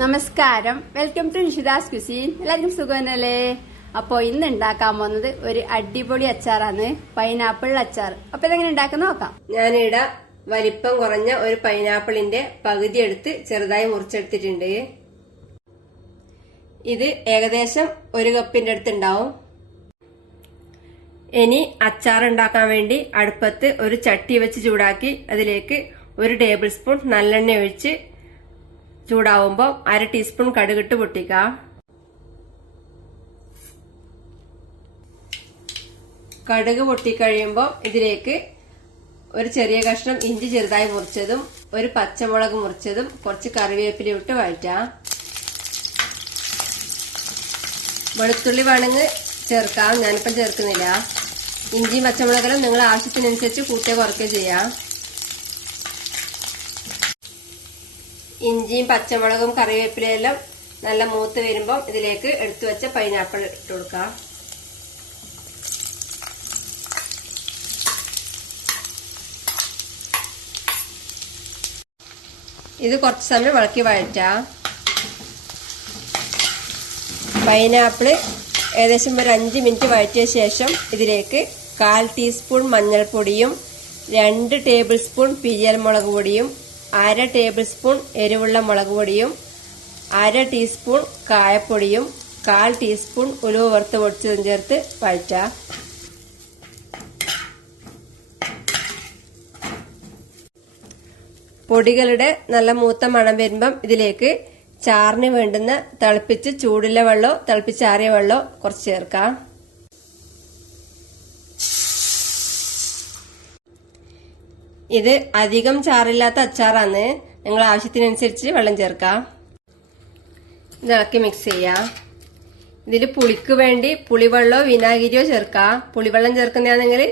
നമസ്കാരം, welcome to നിഷിതാസ് cuisine. എല്ലാവർക്കും സുഖമല്ലേ? അപ്പോൾ ഇന്ന് ഉണ്ടാക്കാൻ പോകുന്നത് ഒരു അടിപൊളി അച്ചാറാണ്, പൈനാപ്പിൾ അച്ചാർ. അപ്പൊ ഇതെങ്ങനെ ഉണ്ടാക്കുന്ന നോക്കാം. ഞാനിവിടെ വലിപ്പം കുറഞ്ഞ ഒരു പൈനാപ്പിളിന്റെ പകുതി എടുത്ത് ചെറുതായി മുറിച്ചെടുത്തിട്ടുണ്ട്. ഇത് ഏകദേശം 1 കപ്പിന്റെ അടുത്തുണ്ടാവും. ഇനി അച്ചാർ ഉണ്ടാക്കാൻ വേണ്ടി അടുപ്പത്ത് ഒരു ചട്ടി വെച്ച് ചൂടാക്കി അതിലേക്ക് 1 ടേബിൾ സ്പൂൺ നല്ലെണ്ണ ഒഴിച്ച് ചൂടാവുമ്പോൾ 1/2 ടീസ്പൂൺ കടുകിട്ട് പൊട്ടിക്കാം. കടുക് പൊട്ടിക്കഴിയുമ്പോൾ ഇതിലേക്ക് ഒരു ചെറിയ കഷ്ണം ഇഞ്ചി ചെറുതായി മുറിച്ചതും 1 പച്ചമുളക് മുറിച്ചതും കുറച്ച് കറിവേപ്പില ഇട്ട് വഴറ്റാം. വെളുത്തുള്ളി വേണമെങ്കിൽ ചേർക്കാം, ഞാനിപ്പം ചേർക്കുന്നില്ല. ഇഞ്ചിയും പച്ചമുളകും നിങ്ങൾ ആവശ്യത്തിനനുസരിച്ച് കൂട്ടുകയോ കുറയ്ക്കുകയോ ചെയ്യാം. ഇഞ്ചിയും പച്ചമുളകും കറിവേപ്പിലയെല്ലാം നല്ല മൂത്ത് വരുമ്പോൾ ഇതിലേക്ക് എടുത്തു വെച്ച പൈനാപ്പിൾ ഇട്ട് കൊടുക്കാം. ഇത് കുറച്ച് സമയം ഇളക്കി വഴറ്റാം. പൈനാപ്പിള് ഏകദേശം ഒരു 5 മിനിറ്റ് വഴറ്റിയ ശേഷം ഇതിലേക്ക് 1/4 ടീസ്പൂൺ മഞ്ഞൾപ്പൊടിയും 2 ടേബിൾ സ്പൂൺ പിരിയൽ മുളക് പൊടിയും 1/2 ടേബിൾ സ്പൂൺ എരിവുള്ള മുളക് പൊടിയും 1/2 ടീസ്പൂൺ കായപ്പൊടിയും 1/4 ടീസ്പൂൺ ഉലുവ വറുത്ത് പൊടിച്ചതും ചേർത്ത് വഴറ്റാം. പൊടികളുടെ നല്ല മൂത്ത മണം വരുമ്പം ഇതിലേക്ക് ചാറിന് വേണ്ടുന്ന തിളപ്പിച്ച് ചൂടുള്ള വെള്ളമോ തിളപ്പിച്ചാറിയ വെള്ളമോ കുറച്ച് ചേർക്കാം. ഇത് അധികം ചാറില്ലാത്ത അച്ചാറാണ്, നിങ്ങൾ ആവശ്യത്തിനനുസരിച്ച് വെള്ളം ചേർക്കാം. ഇത് ഇളക്കി മിക്സ് ചെയ്യാം. ഇതിൽ പുളിക്ക് വേണ്ടി പുളിവെള്ളമോ വിനാഗിരിയോ ചേർക്കാം. പുളിവെള്ളം ചേർക്കുന്നതാണെങ്കിൽ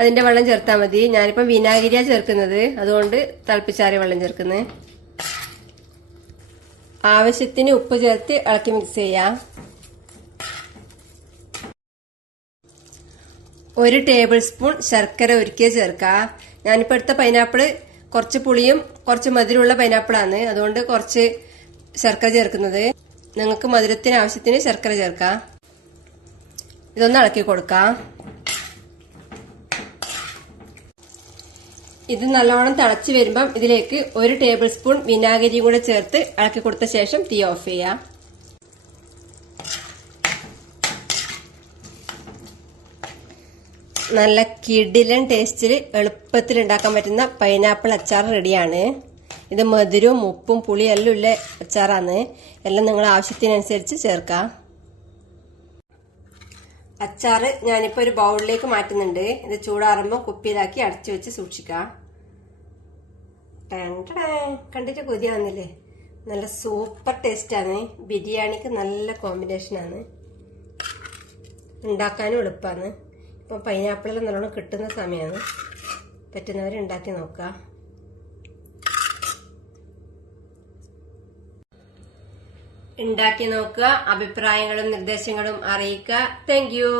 അതിന്റെ വെള്ളം ചേർത്താൽ മതി. ഞാനിപ്പം വിനാഗിരിയാ ചേർക്കുന്നത്, അതുകൊണ്ട് തിളപ്പിച്ചാറിയ വെള്ളം ചേർക്കുന്നത്. ആവശ്യത്തിന് ഉപ്പ് ചേർത്ത് ഇളക്കി മിക്സ് ചെയ്യാം. 1 ടേബിൾ സ്പൂൺ ശർക്കര ഉരുക്കിയ ചേർക്കാം. ഞാനിപ്പോൾ എടുത്ത പൈനാപ്പിള് കുറച്ച് പുളിയും കുറച്ച് മധുരമുള്ള പൈനാപ്പിളാണ്, അതുകൊണ്ട് കുറച്ച് ശർക്കര ചേർക്കുന്നത്. നിങ്ങൾക്ക് മധുരത്തിന് ആവശ്യത്തിന് ശർക്കര ചേർക്കാം. ഇതൊന്ന് ഇളക്കി കൊടുക്കാം. ഇത് നല്ലോണം തിളച്ച് വരുമ്പം ഇതിലേക്ക് 1 ടേബിൾ സ്പൂൺ വിനാഗിരിയും കൂടെ ചേർത്ത് ഇളക്കി കൊടുത്ത ശേഷം തീ ഓഫ് ചെയ്യാം. നല്ല കിടിലൻ ടേസ്റ്റിൽ എളുപ്പത്തിൽ ഉണ്ടാക്കാൻ പറ്റുന്ന പൈനാപ്പിൾ അച്ചാർ റെഡിയാണ്. ഇത് മധുരവും ഉപ്പും പുളിയും എല്ലാം ഉള്ള അച്ചാറാണ്. എല്ലാം നിങ്ങൾ ആവശ്യത്തിനനുസരിച്ച് ചേർക്കാം. അച്ചാറ് ഞാനിപ്പോൾ ഒരു ബൗളിലേക്ക് മാറ്റുന്നുണ്ട്. ഇത് ചൂടാറുമ്പോൾ കുപ്പിയിലാക്കി അടച്ചു വെച്ച് സൂക്ഷിക്കാം. കണ്ടിട്ട് കൊതിയാവുന്നില്ലേ? നല്ല സൂപ്പർ ടേസ്റ്റാണ്. ബിരിയാണിക്ക് നല്ല കോമ്പിനേഷനാണ്. ഉണ്ടാക്കാനും എളുപ്പമാണ്. ഇപ്പം പൈനാപ്പിളെല്ലാം നല്ലോണം കിട്ടുന്ന സമയമാണ്. പറ്റുന്നവർ ഉണ്ടാക്കി നോക്കുക. ഉണ്ടാക്കി നോക്കുക. അഭിപ്രായങ്ങളും നിർദ്ദേശങ്ങളും അറിയിക്കുക. Thank you.